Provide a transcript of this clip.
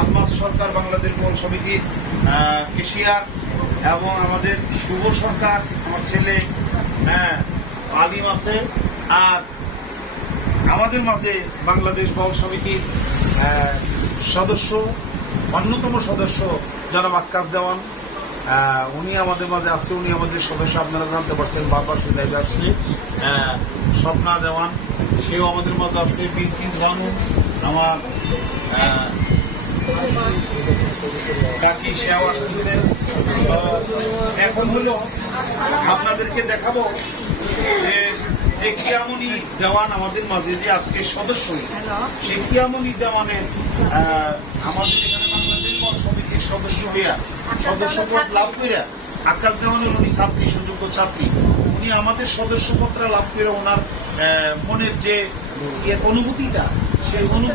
আলমাস সরকার বাংলাদেশ বল সমিতির কেশিয়ার এবং আমাদের শুভ সরকার আমার ছেলে আলিম আছে, আর আমাদের মাঝে বাংলাদেশ বল সমিতির সদস্য অন্যতম সদস্য জনাব আক্কাস দেওয়ান, উনি আমাদের মাঝে আছে। উনি আমাদের সদস্য, আপনারা জানতে পারছেন বারবার সুদাই আসছে। স্বপ্না দেওয়ান, সেও আমাদের মাঝে আছে। বিলকিস বানু আমার কাকি, সেও আসতেছে। এখন হলো আপনাদেরকে দেখাবো যে কিয়ামনি দেওয়ান আমাদের মাঝে যে আজকে সদস্য, সে কিয়ামনি দেওয়ানের আমাদের এখানে বাংলাদেশ বল সমিতির সদস্য হইয়া সদস্যপদ লাভ করিয়া আক্কাস দেওয়ানের উনি ছাত্রী, সুযোগ্য ছাত্রী। উনি আমাদের সদস্যপত্র লাভ করে ওনার মনের যে অনুভূতিটা, সেই অনুভূতি